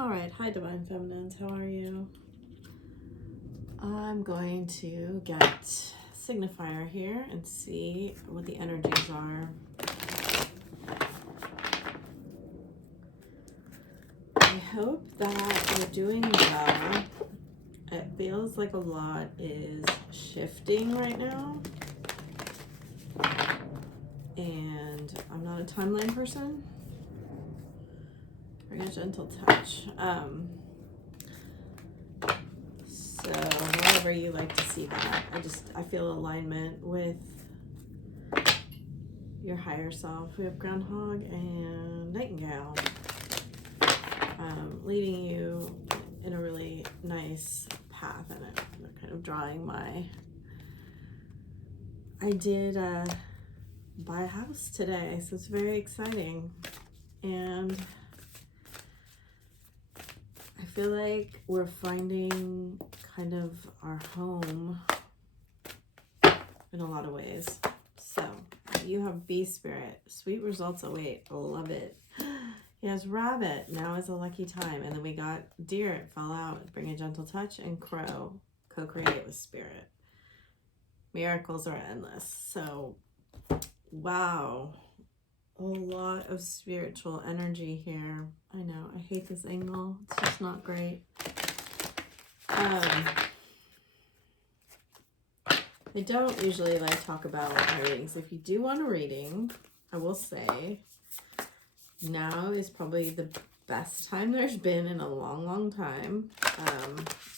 All right, hi Divine Feminines, how are you? I'm going to get signifier here and see what the energies are. I hope that you're doing well. It feels like a lot is shifting right now. And I'm not a timeline person. Bring a gentle touch. So however you like to see that, I feel alignment with your higher self. We have Groundhog and Nightingale, leading you in a really nice path, and I'm kind of drawing my. I did buy a house today, so it's very exciting, and I feel like we're finding kind of our home in a lot of ways. So you have Bee Spirit, sweet results await. Love it. Yes, Rabbit, now is a lucky time. And then we got Deer, it fell out, bring a gentle touch, and Crow, co-create with Spirit. Miracles are endless. So, wow, a lot of spiritual energy here. I know, I hate this angle. It's just not great. I don't usually talk about readings. If you do want a reading, I will say now is probably the best time there's been in a long time.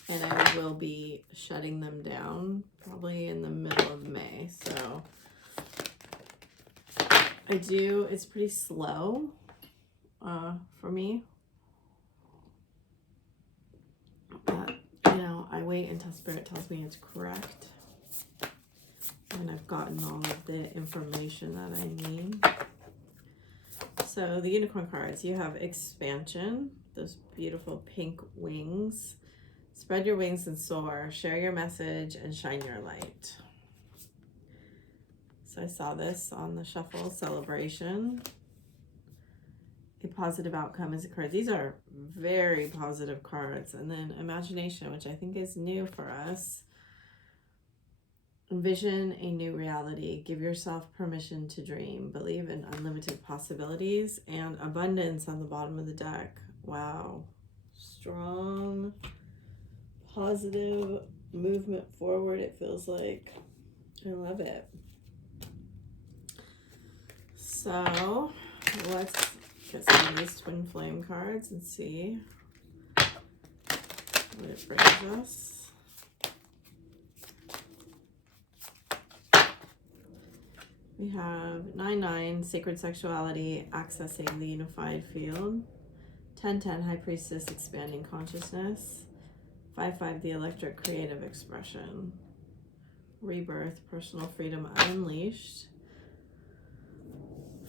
And I will be shutting them down probably in the middle of May. So it's pretty slow for me. But, I wait until Spirit tells me it's correct. And I've gotten all of the information that I need. So the unicorn cards, you have expansion, those beautiful pink wings. Spread your wings and soar, share your message and shine your light. So I saw this on the shuffle, celebration. A positive outcome is a card. These are very positive cards. And then imagination, which I think is new for us. Envision a new reality. Give yourself permission to dream. Believe in unlimited possibilities. And abundance on the bottom of the deck. Wow. Strong, positive movement forward, it feels like. I love it. So let's get some of these twin flame cards and see what it brings us. We have 9-9, Sacred Sexuality, Accessing the Unified Field. 10-10, High Priestess, Expanding Consciousness. 5-5, The Electric, Creative Expression. Rebirth, Personal Freedom Unleashed.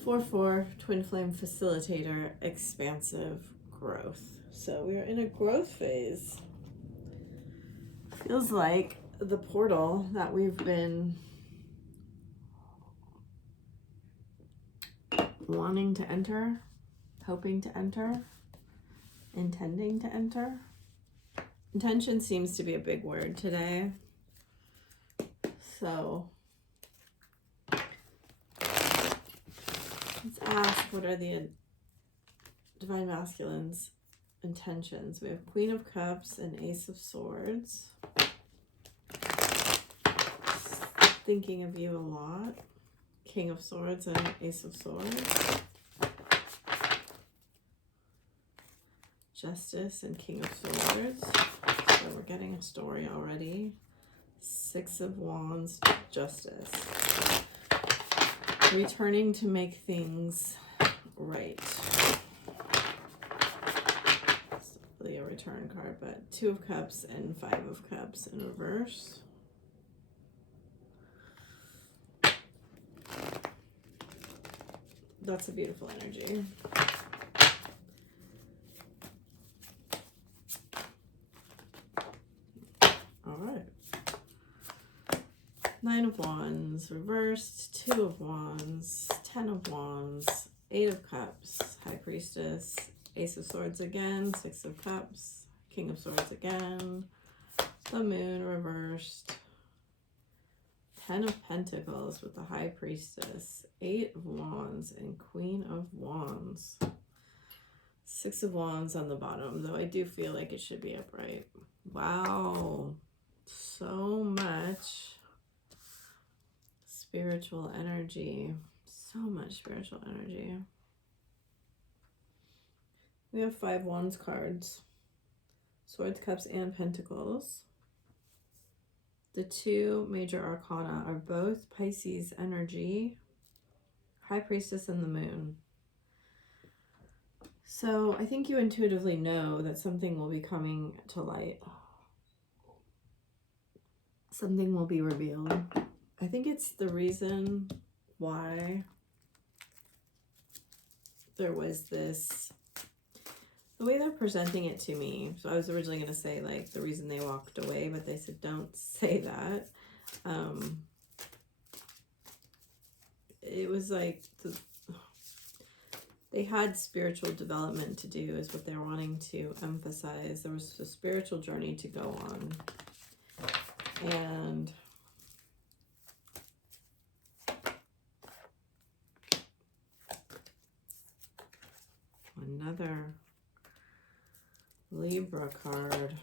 4-4, Twin Flame Facilitator, Expansive Growth. So we are in a growth phase. Feels like the portal that we've been wanting to enter, hoping to enter, intending to enter. Intention seems to be a big word today. So let's ask, what are the Divine Masculine's intentions? We have Queen of Cups and Ace of Swords. Thinking of you a lot. King of Swords and Ace of Swords. Justice and King of Swords. So we're getting a story already. 6 of Wands, Justice. Returning to make things right. It's not really a return card, but 2 of Cups and 5 of Cups in reverse. That's a beautiful energy. All right. 9 of Wands, reversed, 2 of Wands, 10 of Wands, 8 of Cups, High Priestess, Ace of Swords again, Six of Cups, King of Swords again, the Moon reversed, Ten of Pentacles with the High Priestess, Eight of Wands, and Queen of Wands. Six of Wands on the bottom, though I do feel like it should be upright. Wow, so much spiritual energy. So much spiritual energy. We have 5 Wands cards. Swords, Cups, and Pentacles. The 2 major arcana are both Pisces energy. High Priestess and the Moon. So I think you intuitively know that something will be coming to light. Something will be revealed. I think it's the reason why there was this, the way they're presenting it to me. So I was originally going to say like the reason they walked away, but they said don't say that. It was like they had spiritual development to do is what they're wanting to emphasize. There was a spiritual journey to go on. And another Libra card.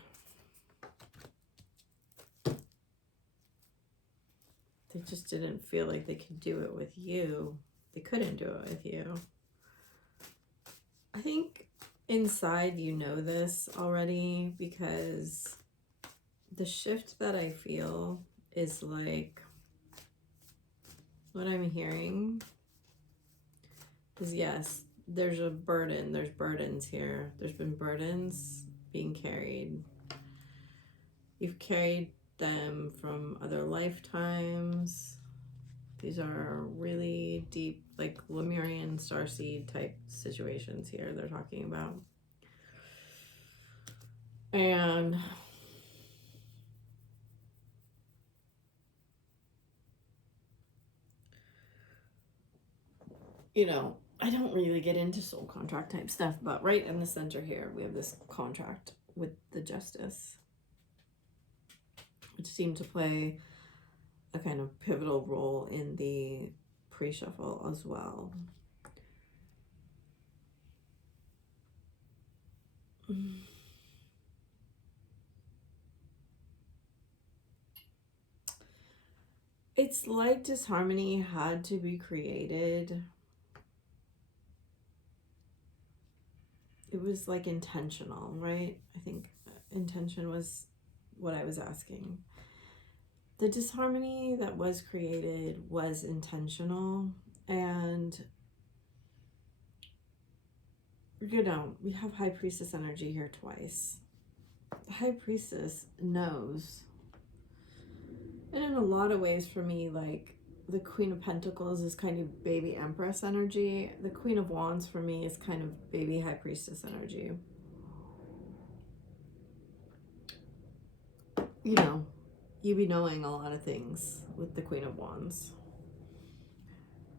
They just didn't feel like they could do it with you. They couldn't do it with you. I think inside you know this already, because the shift that I feel is like, what I'm hearing is, yes, there's a burden. There's burdens here. There's been burdens being carried. You've carried them from other lifetimes. These are really deep, like Lemurian starseed type situations here they're talking about. And you know, I don't really get into soul contract type stuff, but right in the center here, we have this contract with the Justice, which seemed to play a kind of pivotal role in the pre-shuffle as well. It's like disharmony had to be created. It was like intentional, right? I think intention was what I was asking. The disharmony that was created was intentional, and you know, we have High Priestess energy here twice. The High Priestess knows, and in a lot of ways for me, like the Queen of Pentacles is kind of baby Empress energy. The Queen of Wands for me is kind of baby High Priestess energy. You know, you be knowing a lot of things with the Queen of Wands.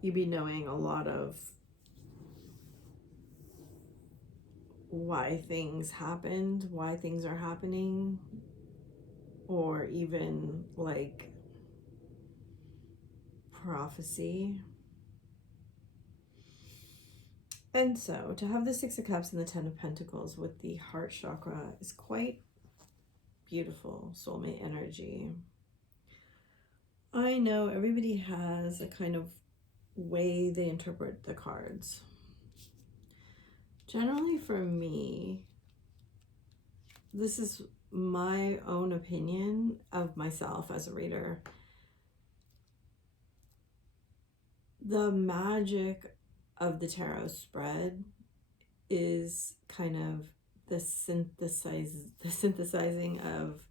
You be knowing a lot of why things happened, why things are happening, or even like prophecy. And so to have the Six of Cups and the Ten of Pentacles with the heart chakra is quite beautiful soulmate energy. I know everybody has a kind of way they interpret the cards. Generally for me, this is my own opinion of myself as a reader. The magic of the tarot spread is kind of the synthesizing of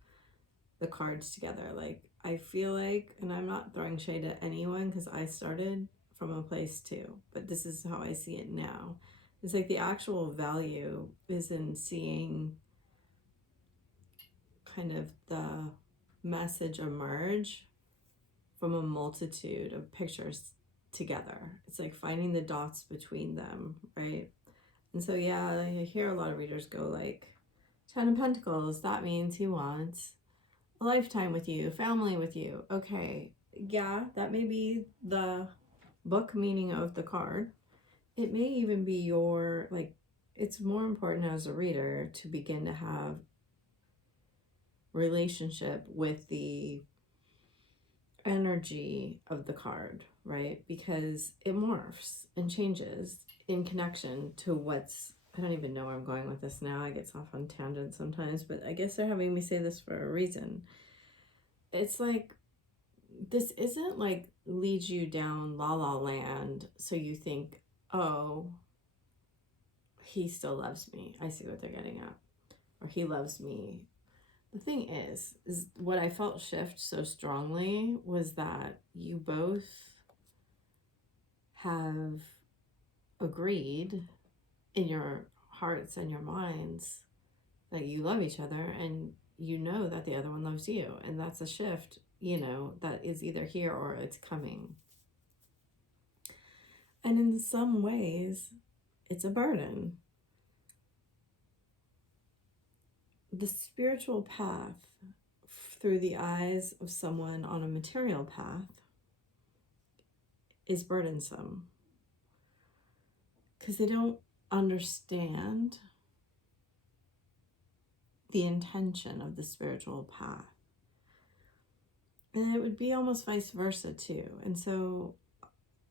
the cards together. Like, I feel like, and I'm not throwing shade at anyone because I started from a place too, but this is how I see it now. It's like the actual value is in seeing kind of the message emerge from a multitude of pictures together. It's like finding the dots between them, right? And so, yeah, I hear a lot of readers go like, 10 of Pentacles, that means he wants a lifetime with you, family with you. Okay, yeah, that may be the book meaning of the card. It may even be your, like, it's more important as a reader to begin to have relationship with the energy of the card, right? Because it morphs and changes in connection to what's, I don't even know where I'm going with this now. I get off on tangents sometimes, but I guess they're having me say this for a reason. It's like, this isn't like leads you down la la land so you think, oh, he still loves me. I see what they're getting at. Or he loves me. The thing is what I felt shift so strongly was that you both have agreed in your hearts and your minds that you love each other, and you know that the other one loves you. And that's a shift, you know, that is either here or it's coming. And in some ways, it's a burden. The spiritual path through the eyes of someone on a material path is burdensome because they don't understand the intention of the spiritual path. And it would be almost vice versa too. And so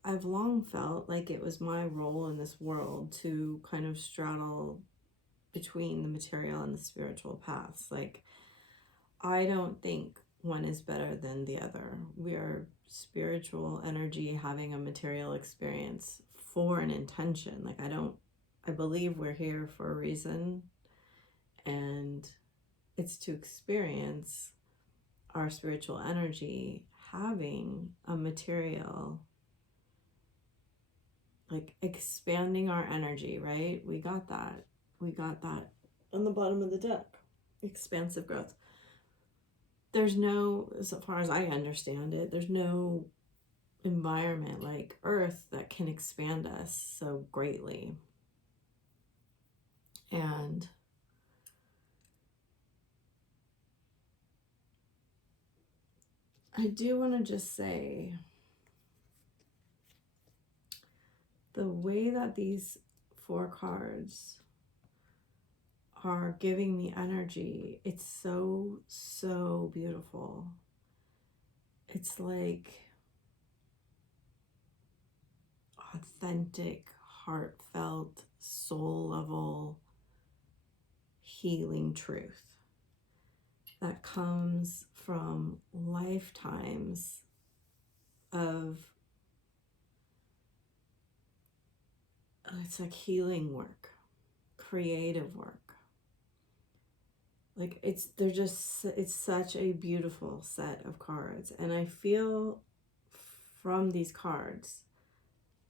I've long felt like it was my role in this world to kind of straddle between the material and the spiritual paths. Like, I don't think one is better than the other. We are spiritual energy having a material experience for an intention. Like, I believe we're here for a reason, and it's to experience our spiritual energy having a material, like expanding our energy, right? We got that on the bottom of the deck. Expansive growth. There's no, as far as I understand it, there's no environment like Earth that can expand us so greatly. And I do want to just say, the way that these 4 cards are giving me energy, it's so beautiful. It's like authentic, heartfelt, soul level healing truth that comes from lifetimes of, it's like healing work, creative work. Like, it's such a beautiful set of cards. And I feel from these cards,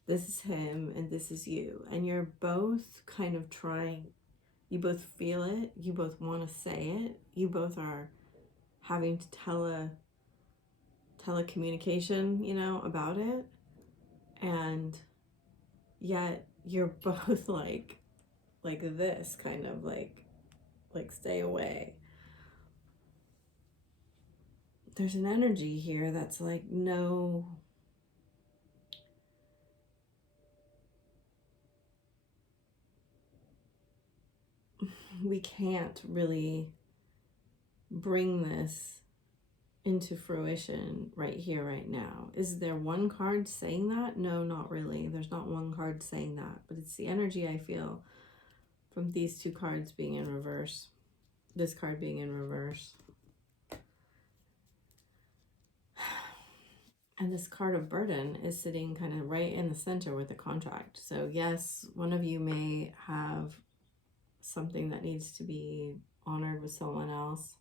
this is him and this is you. And you're both kind of trying, you both feel it, you both want to say it, you both are having to telecommunication, you know, about it. And yet you're both like this, kind of like stay away. There's an energy here that's like, no, we can't really bring this into fruition right here, right now. Is there one card saying that? No, not really. There's not one card saying that, but it's the energy I feel from these 2 cards being in reverse, this card being in reverse. And this card of burden is sitting kind of right in the center with the contract. So yes, one of you may have something that needs to be honored with someone else.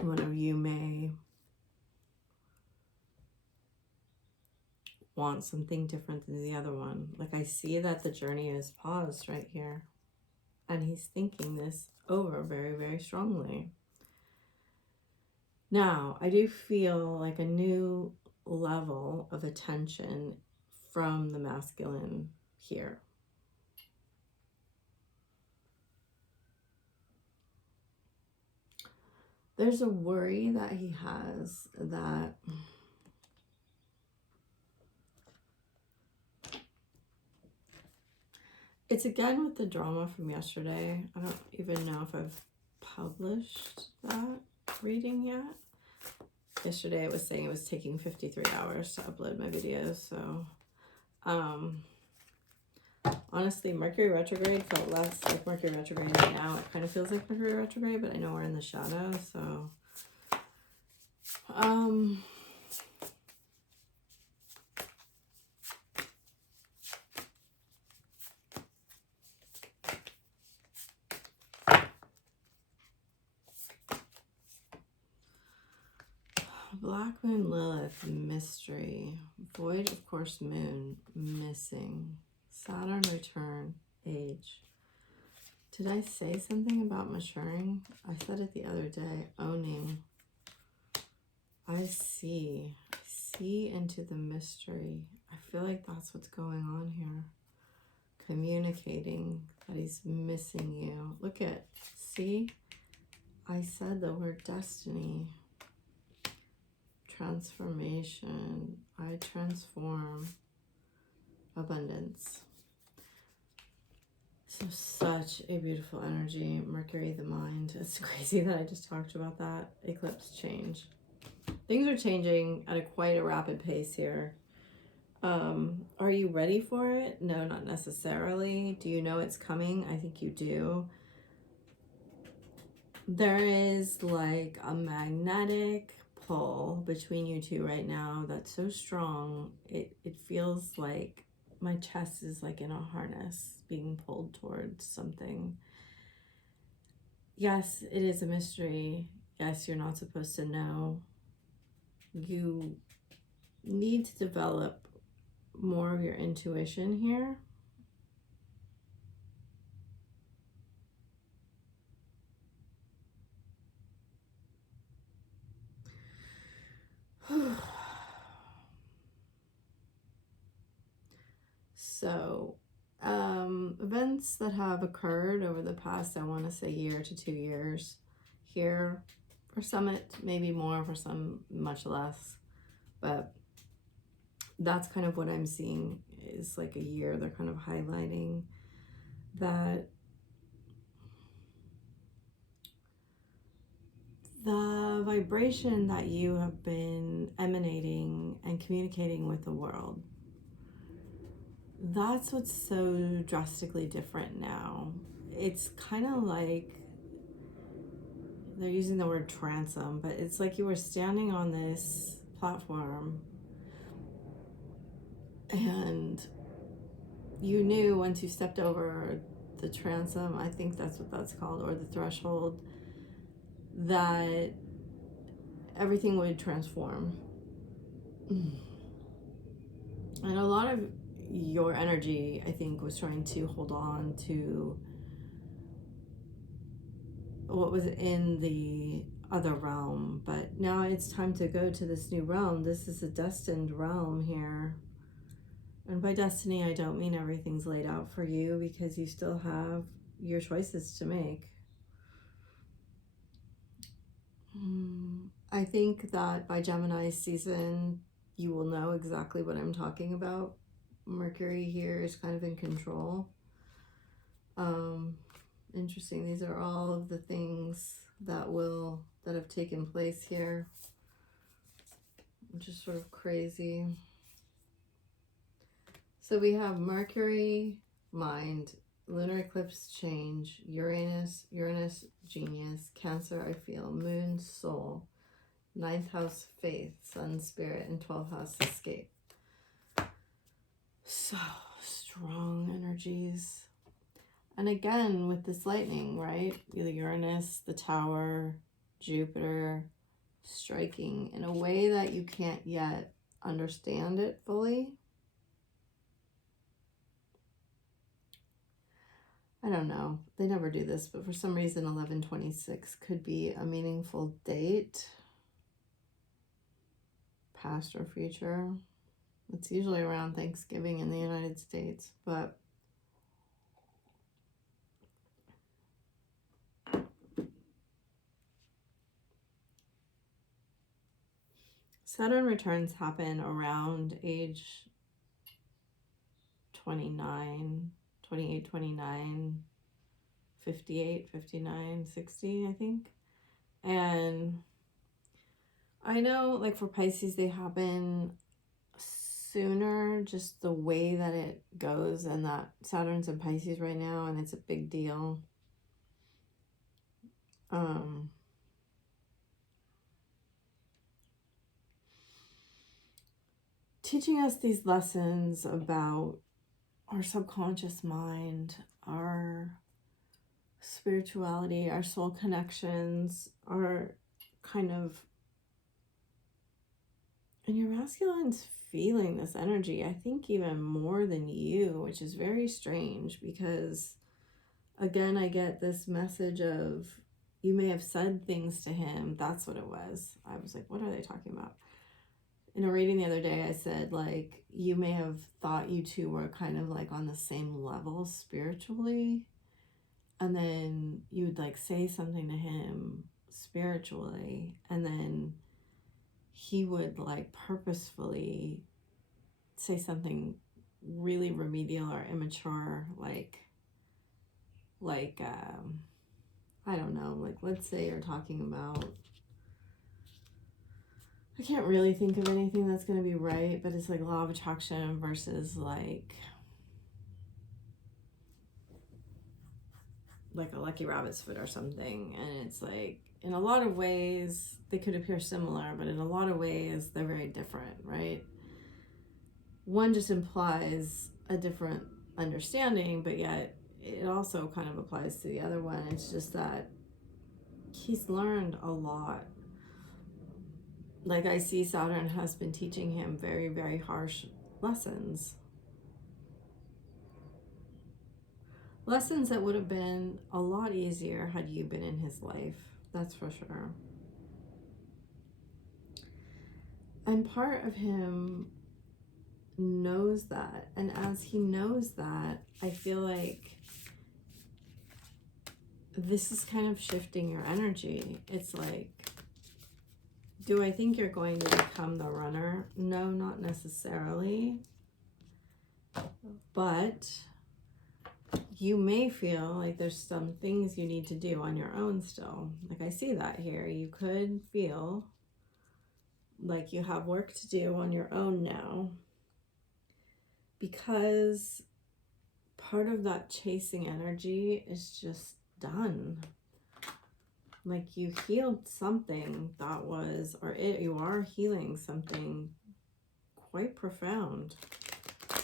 One of you may want something different than the other one. Like, I see that the journey is paused right here. And he's thinking this over very, very strongly. Now, I do feel like a new level of attention from the masculine here. There's a worry that he has that it's again with the drama from yesterday. I don't even know if I've published that reading yet. Yesterday it was saying it was taking 53 hours to upload my videos, so honestly, Mercury retrograde felt less like Mercury retrograde right now. It kind of feels like Mercury retrograde, but I know we're in the shadow, so Black Moon Lilith, mystery. Void of course moon, missing. Saturn return, age. Did I say something about maturing? I said it the other day, owning. I see into the mystery. I feel like that's what's going on here. Communicating that he's missing you. Look at, see? I said the word destiny. Transformation. I transform. Abundance. So such a beautiful energy. Mercury, the mind. It's crazy that I just talked about that. Eclipse change. Things are changing at quite a rapid pace here. Are you ready for it? No, not necessarily. Do you know it's coming? I think you do. There is like a magnetic pull between you two right now that's so strong. It feels like my chest is like in a harness being pulled towards something. Yes, it is a mystery. Yes, you're not supposed to know. You need to develop more of your intuition here. So, events that have occurred over the past, I want to say, year to 2 years here. For some, it maybe more, for some, much less. But that's kind of what I'm seeing is like a year. They're kind of highlighting that the vibration that you have been emanating and communicating with the world, that's what's so drastically different now. It's kind of like, they're using the word transom, but it's like you were standing on this platform and you knew once you stepped over the transom, I think that's what that's called, or the threshold, that everything would transform. And a lot of your energy, I think, was trying to hold on to what was in the other realm, but now it's time to go to this new realm. This is a destined realm here. And by destiny, I don't mean everything's laid out for you, because you still have your choices to make. I think that by Gemini season, you will know exactly what I'm talking about. Mercury here is kind of in control. Interesting. These are all of the things that have taken place here. Just sort of crazy. So we have Mercury, mind, lunar eclipse change, Uranus, genius, Cancer, I feel, Moon, soul, 9th house, faith, Sun, spirit, and 12th house, escape. So strong energies. And again, with this lightning, right? The Uranus, the Tower, Jupiter, striking in a way that you can't yet understand it fully. I don't know. They never do this, but for some reason 11/26 could be a meaningful date. Past or future. It's usually around Thanksgiving in the United States, but Saturn returns happen around age 29, 28, 29, 58, 59, 60, I think. And I know, like, for Pisces, they happen sooner, just the way that it goes, and that Saturn's in Pisces right now, and it's a big deal. Teaching us these lessons about our subconscious mind, our spirituality, our soul connections, our kind of, and your masculine's feeling this energy, I think, even more than you, which is very strange, because again, I get this message of, you may have said things to him. That's what it was. I was like, what are they talking about? In a reading the other day, I said, like, you may have thought you two were kind of like on the same level spiritually, and then you would like say something to him spiritually, and then he would like purposefully say something really remedial or immature, like I don't know, like, let's say you're talking about, I can't really think of anything that's going to be right, but it's like law of attraction versus like a lucky rabbit's foot or something. And it's like, in a lot of ways, they could appear similar, but in a lot of ways, they're very different, right? One just implies a different understanding, but yet it also kind of applies to the other one. It's just that he's learned a lot. Like, I see Saturn has been teaching him very, very harsh lessons. Lessons that would have been a lot easier had you been in his life. That's for sure. And part of him knows that. And as he knows that, I feel like this is kind of shifting your energy. It's like, do I think you're going to become the runner? No, not necessarily. But you may feel like there's some things you need to do on your own still. Like, I see that here. You could feel like you have work to do on your own now, because part of that chasing energy is just done. Like, you healed something that was, or you are healing something quite profound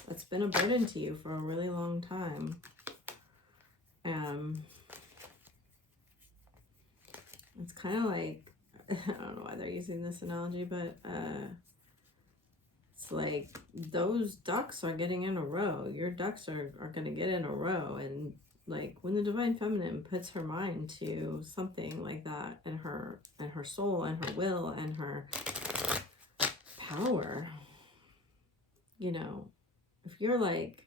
that's been a burden to you for a really long time. It's kind of like, I don't know why they're using this analogy, but it's like those ducks are getting in a row. Your ducks are going to get in a row. And like, when the Divine Feminine puts her mind to something like that, and her soul and her will and her power, you know, if you're like,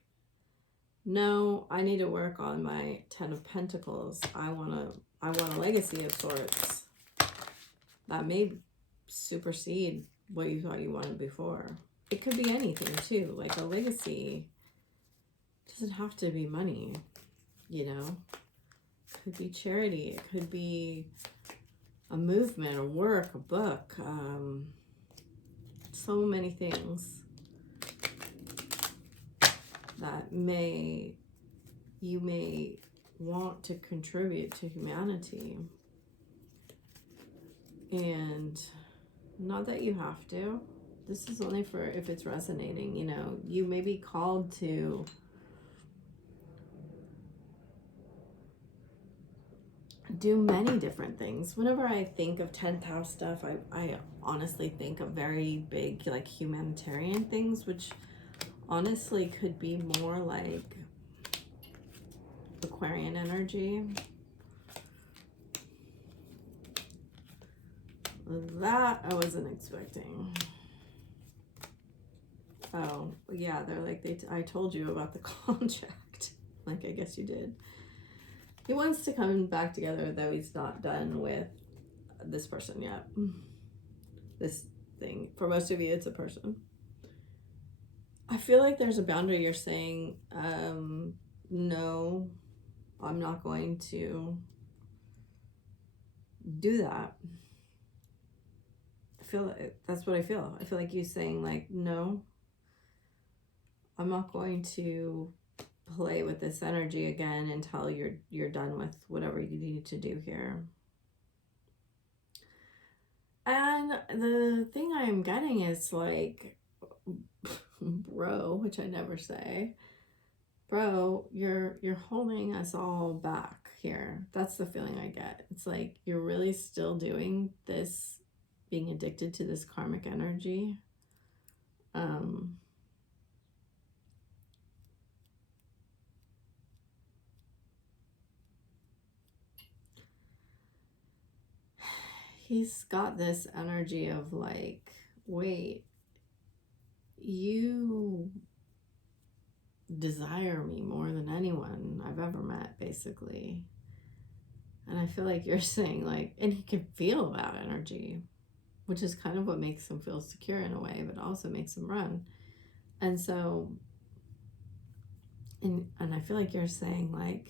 no, I need to work on my 10 of Pentacles, I want a legacy of sorts, that may supersede what you thought you wanted before. It could be anything too. Like, a legacy doesn't have to be money, you know. It could be charity. It could be a movement, a work, a book, so many things that you may want to contribute to humanity. And not that you have to. This is only for if it's resonating, you know. You may be called to do many different things. Whenever I think of 10th house stuff, I honestly think of very big, like, humanitarian things, which honestly could be more like Aquarian energy. That I wasn't expecting. Oh, yeah, they're like, I told you about the contract. Like, I guess you did. He wants to come back together, though he's not done with this person yet. This thing. For most of you, it's a person. I feel like there's a boundary. You're saying, no, I'm not going to do that. I feel like that's what I feel. I feel like you saying, like, no, I'm not going to play with this energy again until you're done with whatever you need to do here. And the thing I'm getting is like, bro, which I never say, bro, you're holding us all back here. That's the feeling I get. It's like you're really still doing this, being addicted to this karmic energy. He's got this energy of like, wait, you desire me more than anyone I've ever met, basically. And I feel like you're saying, like, and he can feel that energy, which is kind of what makes him feel secure in a way, but also makes him run. And so, and I feel like you're saying, like,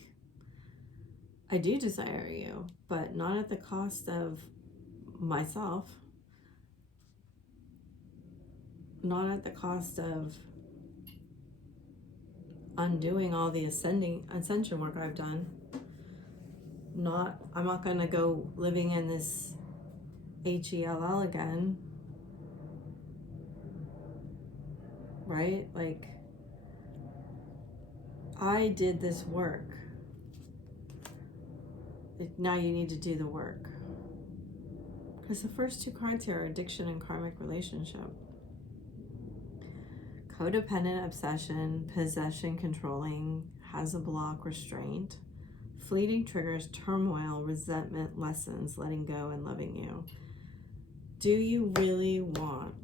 I do desire you, but not at the cost of myself, not at the cost of undoing all the ascension work I've done. I'm not going to go living in this HELL again, right? Like, I did this work. Now you need to do the work. Because the first two cards here are addiction and karmic relationship. Codependent obsession, possession, controlling, has a block, restraint. Fleeting triggers, turmoil, resentment, lessons, letting go, and loving you. Do you really want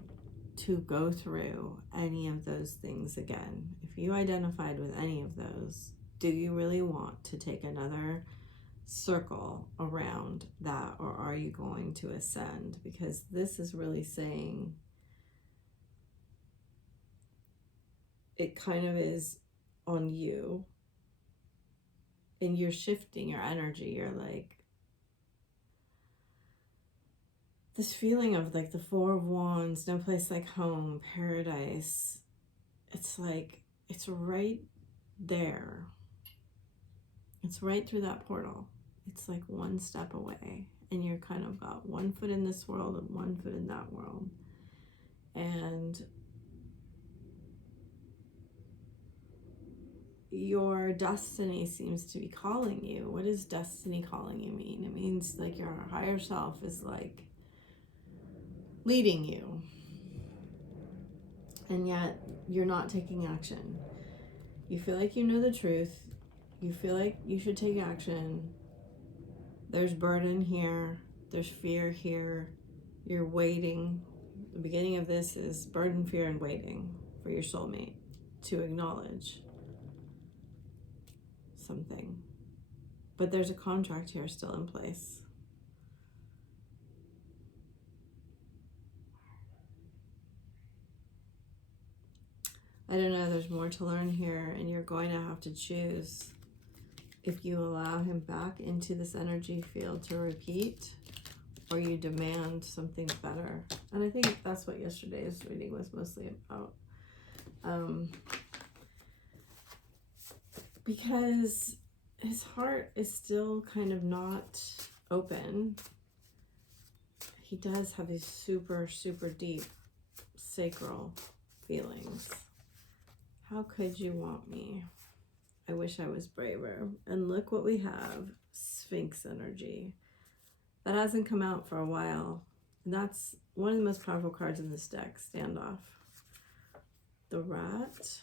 to go through any of those things again? If you identified with any of those, do you really want to take another circle around that, or are you going to ascend? Because this is really saying it kind of is on you, and you're shifting your energy. You're like, this feeling of like the Four of Wands, no place like home, paradise. It's like, it's right there. It's right through that portal. It's like one step away, and you're kind of got one foot in this world and one foot in that world. And your destiny seems to be calling you. What does destiny calling you mean? It means like your higher self is like leading you, and yet you're not taking action. You feel like you know the truth. You feel like you should take action. There's burden here. There's fear here. You're waiting. The beginning of this is burden, fear, and waiting for your soulmate to acknowledge something. But there's a contract here still in place. I don't know, there's more to learn here, and you're going to have to choose if you allow him back into this energy field to repeat, or you demand something better. And I think that's what yesterday's reading was mostly about. Because his heart is still kind of not open. He does have these super, super deep sacral feelings. How could you want me? I wish I was braver. And look what we have. Sphinx energy. That hasn't come out for a while. And that's one of the most powerful cards in this deck. Standoff. The rat.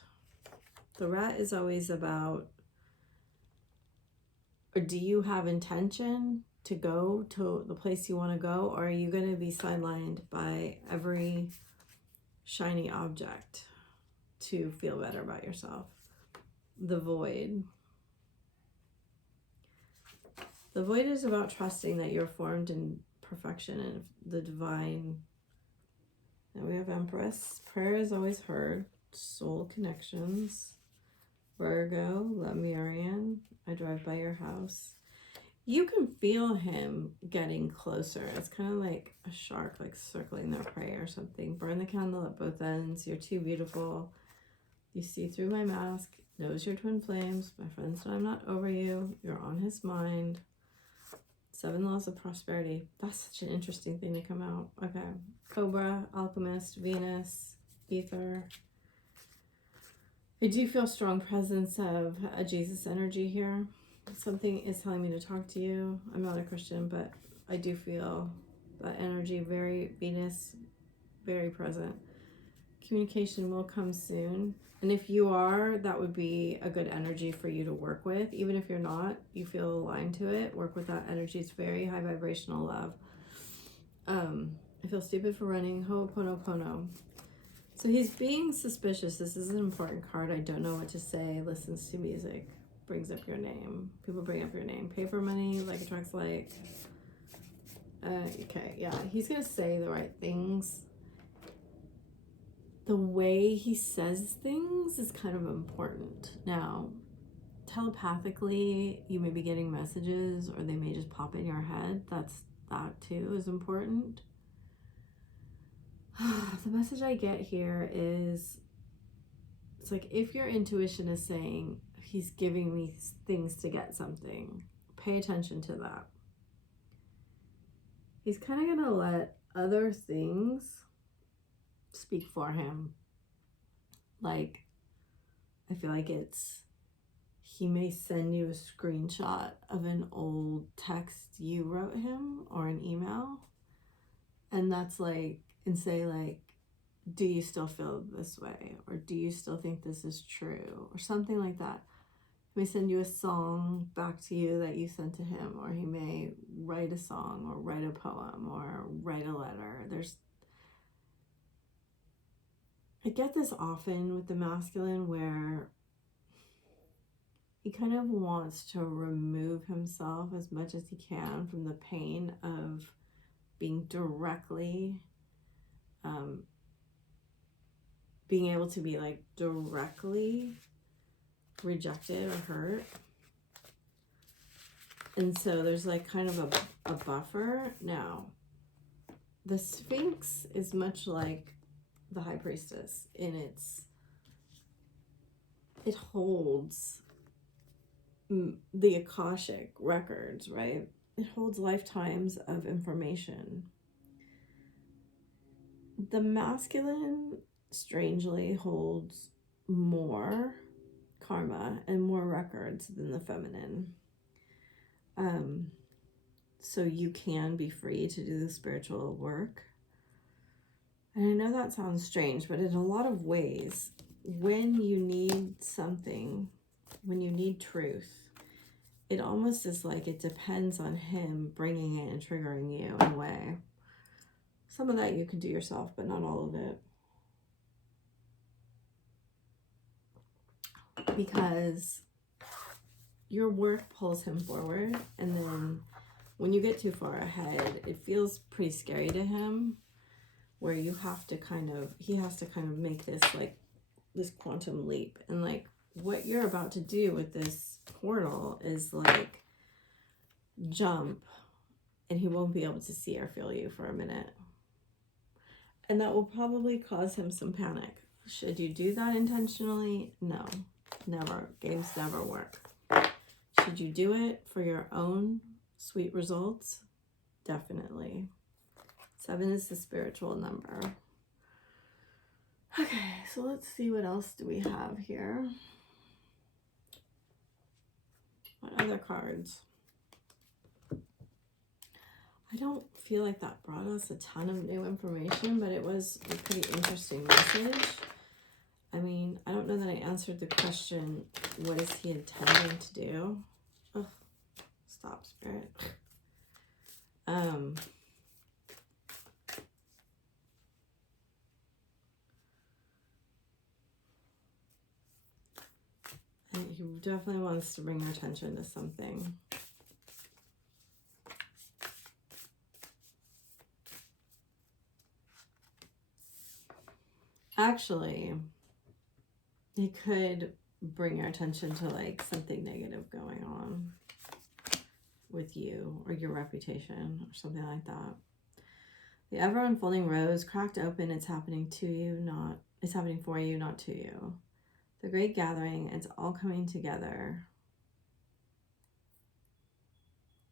The rat is always about, or do you have intention to go to the place you want to go? Or are you going to be sidelined by every shiny object? to feel better about yourself. The void. The void is about trusting that you're formed in perfection and the divine. Now we have Empress. Prayer is always heard. Soul connections. Virgo, Lemurian. I drive by your house. You can feel him getting closer. It's kind of like a shark, like circling their prey or something. Burn the candle at both ends. You're too beautiful. You see through my mask. Knows your twin flames. My friends know I'm not over you. You're on his mind. 7 laws of prosperity. That's such an interesting thing to come out. Okay. Cobra, Alchemist, Venus, Ether. I do feel strong presence of a Jesus energy here. Something is telling me to talk to you. I'm not a Christian, but I do feel that energy, very Venus, very present. Communication will come soon. And if you are, that would be a good energy for you to work with. Even if you're not, you feel aligned to it, work with that energy. It's very high vibrational love. I feel stupid for running. Ho'oponopono. So he's being suspicious. This is an important card. I don't know what to say. Listens to music. Brings up your name. People bring up your name. Paper money, like attracts like. Okay, yeah. He's going to say the right things. The way he says things is kind of important. Now, telepathically, you may be getting messages or they may just pop in your head. That too is important. The message I get here is, it's like if your intuition is saying he's giving me things to get something, pay attention to that. He's kind of going to let other things speak for him. Like, I feel like he may send you a screenshot of an old text you wrote him or an email, and that's like, and say like, do you still feel this way, or do you still think this is true, or something like that. He may send you a song back to you that you sent to him, or he may write a song or write a poem or write a letter. I get this often with the masculine where he kind of wants to remove himself as much as he can from the pain of being directly, being able to be like directly rejected or hurt. And so there's like kind of a buffer. Now, the Sphinx is much like the High Priestess in it holds the Akashic records, right? It holds lifetimes of information. The masculine, strangely, holds more karma and more records than the feminine. So you can be free to do the spiritual work. And I know that sounds strange, but in a lot of ways, when you need something, when you need truth, it almost is like it depends on him bringing it and triggering you in a way. Some of that you can do yourself, but not all of it. Because your work pulls him forward, and then when you get too far ahead, it feels pretty scary to him, where he has to kind of make this quantum leap. And like what you're about to do with this portal is like jump, and he won't be able to see or feel you for a minute. And that will probably cause him some panic. Should you do that intentionally? No, never. Games never work. Should you do it for your own sweet results? Definitely. 7 is the spiritual number. Okay, so let's see what else do we have here. What other cards? I don't feel like that brought us a ton of new information, but it was a pretty interesting message. I mean, I don't know that I answered the question, what is he intending to do? Ugh, stop, Spirit. He definitely wants to bring your attention to something. Actually, he could bring your attention to like something negative going on with you or your reputation or something like that. The ever unfolding rose cracked open. It's happening to you, not, it's happening for you, not to you. The great gathering, it's all coming together.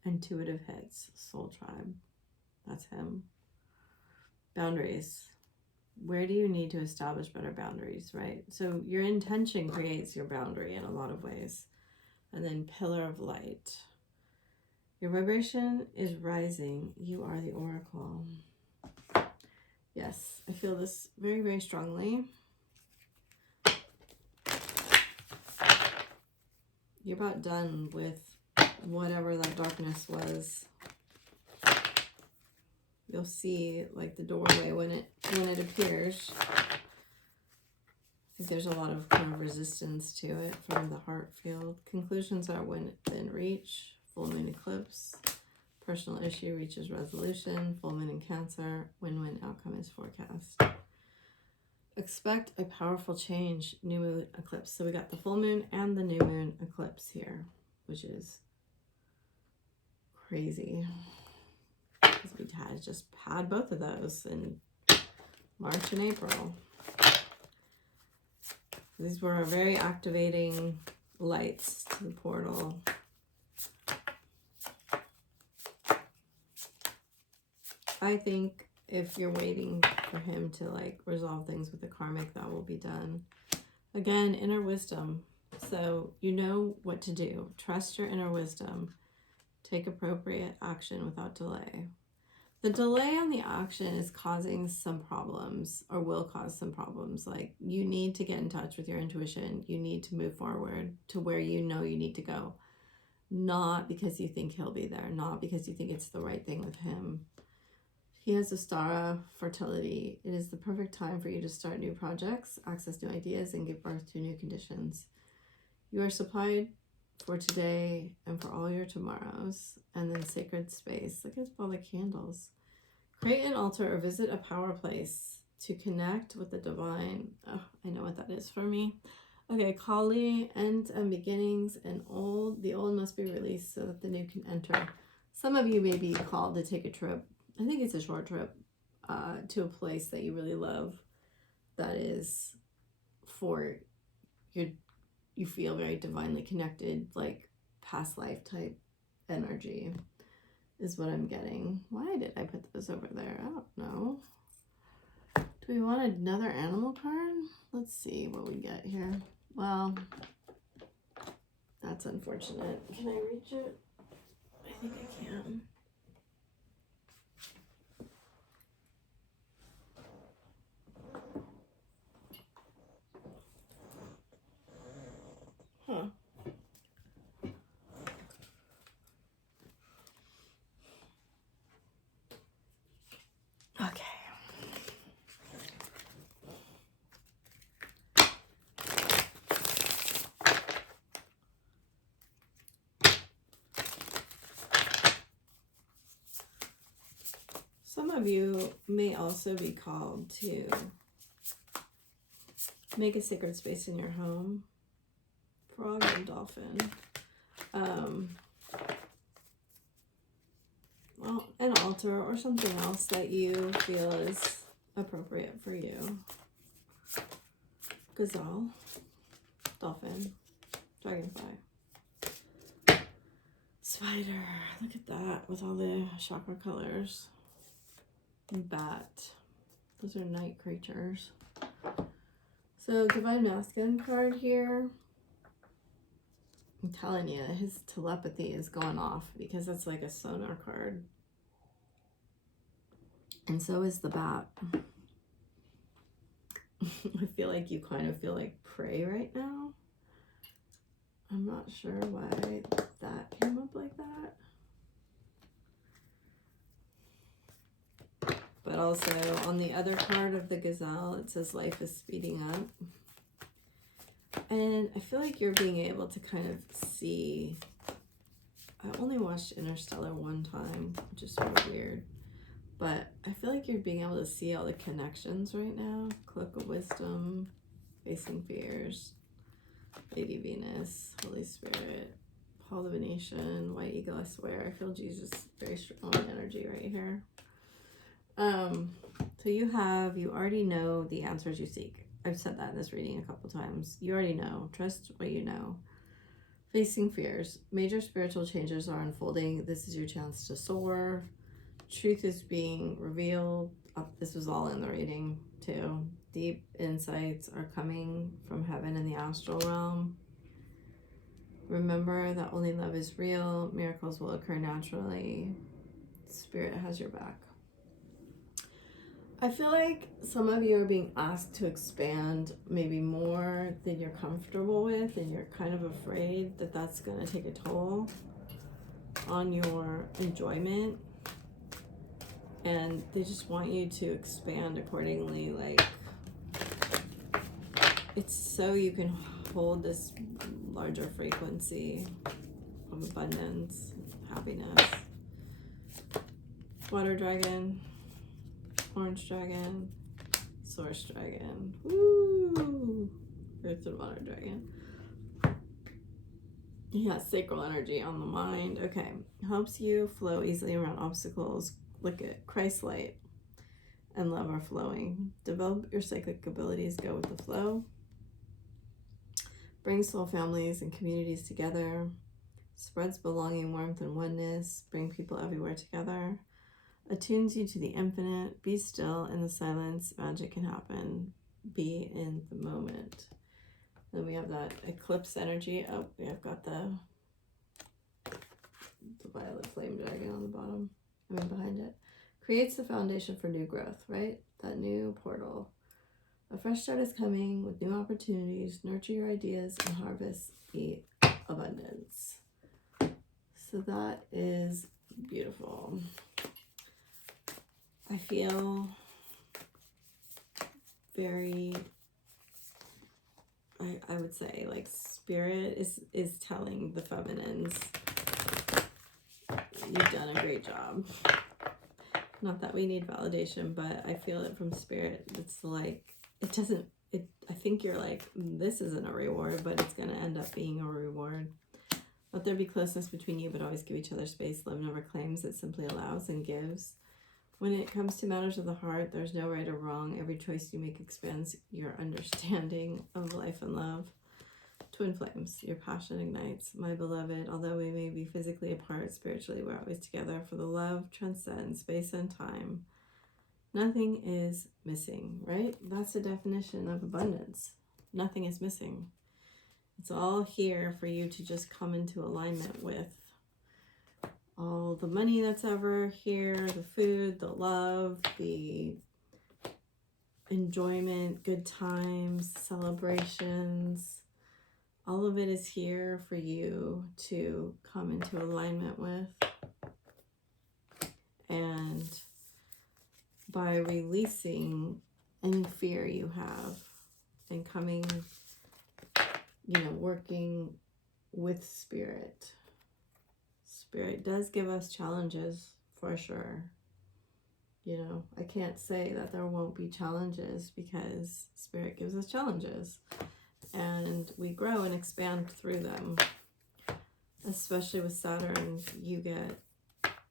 Intuitive hits, soul tribe. That's him. Boundaries. Where do you need to establish better boundaries, right? So your intention creates your boundary in a lot of ways. And then pillar of light. Your vibration is rising. You are the oracle. Yes, I feel this very, very strongly. You're about done with whatever that darkness was. You'll see like the doorway when it appears. I think there's a lot of kind of resistance to it from the heart field. Conclusions are within reach. Full moon eclipse. Personal issue reaches resolution. Full moon in Cancer. Win-win outcome is forecast. Expect a powerful change. New moon eclipse. So we got the full moon and the new moon eclipse here, which is crazy. Because we just had both of those in March and April. These were very activating lights to the portal. I think if you're waiting for him to like resolve things with the karmic, that will be done. Again, inner wisdom. So you know what to do. Trust your inner wisdom. Take appropriate action without delay. The delay on the action is causing some problems, or will cause some problems. Like you need to get in touch with your intuition. You need to move forward to where you know you need to go. Not because you think he'll be there. Not because you think it's the right thing with him. He has a star of fertility. It is the perfect time for you to start new projects, access new ideas, and give birth to new conditions. You are supplied for today and for all your tomorrows. And then sacred space. Look at all the candles. Create an altar or visit a power place to connect with the divine. Oh, I know what that is for me. Okay, Kali, end and beginnings, and old. The old must be released so that the new can enter. Some of you may be called to take a trip. I think it's a short trip to a place that you really love. That is for you feel very divinely connected, like past life type energy is what I'm getting. Why did I put this over there? I don't know. Do we want another animal card? Let's see what we get here. Well, that's unfortunate. Can I reach it? I think I can. Huh. Okay. Some of you may also be called to make a sacred space in your home. Frog and dolphin. Well, an altar or something else that you feel is appropriate for you. Gazelle, dolphin, dragonfly, spider. Look at that with all the chakra colors. And bat. Those are night creatures. So divine masculine card here. I'm telling you, his telepathy is going off because it's like a sonar card. And so is the bat. I feel like you kind of feel like prey right now. I'm not sure why that came up like that. But also on the other card of the gazelle, it says life is speeding up. And I feel like you're being able to kind of see, I only watched Interstellar one time, which is sort of weird, but I feel like you're being able to see all the connections right now. Cloak of Wisdom, Facing Fears, Lady Venus, Holy Spirit, Paul the Venetian, White Eagle, I swear. I feel Jesus, very strong energy right here. So you already know the answers you seek. I've said that in this reading a couple times. You already know. Trust what you know. Facing fears. Major spiritual changes are unfolding. This is your chance to soar. Truth is being revealed. This was all in the reading too. Deep insights are coming from heaven and the astral realm. Remember that only love is real. Miracles will occur naturally. Spirit has your back. I feel like some of you are being asked to expand maybe more than you're comfortable with, and you're kind of afraid that that's going to take a toll on your enjoyment. And they just want you to expand accordingly. Like, it's so you can hold this larger frequency of abundance, happiness. Water dragon, orange dragon, source dragon, woo! Earth and water dragon. Yeah, sacral energy on the mind. Okay, helps you flow easily around obstacles. Look at Christ light and love are flowing. Develop your psychic abilities, go with the flow. Bring soul families and communities together. Spreads belonging, warmth, and oneness. Bring people everywhere together. Attunes you to the infinite. Be still in the silence. Magic can happen. Be in the moment. Then we have that eclipse energy. Oh, we have got the violet flame dragon on the bottom. I mean, behind it. Creates the foundation for new growth, right? That new portal. A fresh start is coming with new opportunities. Nurture your ideas and harvest the abundance. So that is beautiful. I feel very, I would say, like, spirit is telling the feminines, you've done a great job. Not that we need validation, but I feel it from spirit. It's like, I think you're like, this isn't a reward, but it's going to end up being a reward. Let there be closeness between you, but always give each other space. Love never claims, it simply allows and gives. When it comes to matters of the heart, there's no right or wrong. Every choice you make expands your understanding of life and love. Twin flames, your passion ignites. My beloved, although we may be physically apart, spiritually we're always together, for the love transcends space and time. Nothing is missing, right? That's the definition of abundance. Nothing is missing. It's all here for you to just come into alignment with. All the money that's ever here, the food, the love, the enjoyment, good times, celebrations, all of it is here for you to come into alignment with. And by releasing any fear you have and coming, working with spirit. Spirit does give us challenges for sure. I can't say that there won't be challenges, because spirit gives us challenges and we grow and expand through them. Especially with Saturn, you get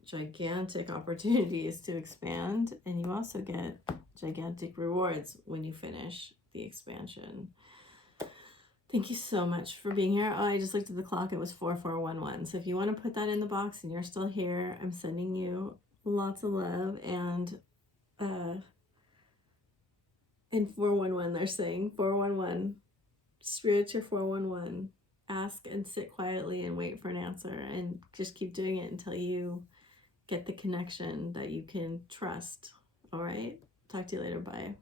gigantic opportunities to expand, and you also get gigantic rewards when you finish the expansion. Thank you so much for being here. Oh, I just looked at the clock. It was 4411. So if you want to put that in the box and you're still here, I'm sending you lots of love. And in 411, they're saying 411, Spirit, your 411. Ask and sit quietly and wait for an answer, and just keep doing it until you get the connection that you can trust. All right? Talk to you later. Bye.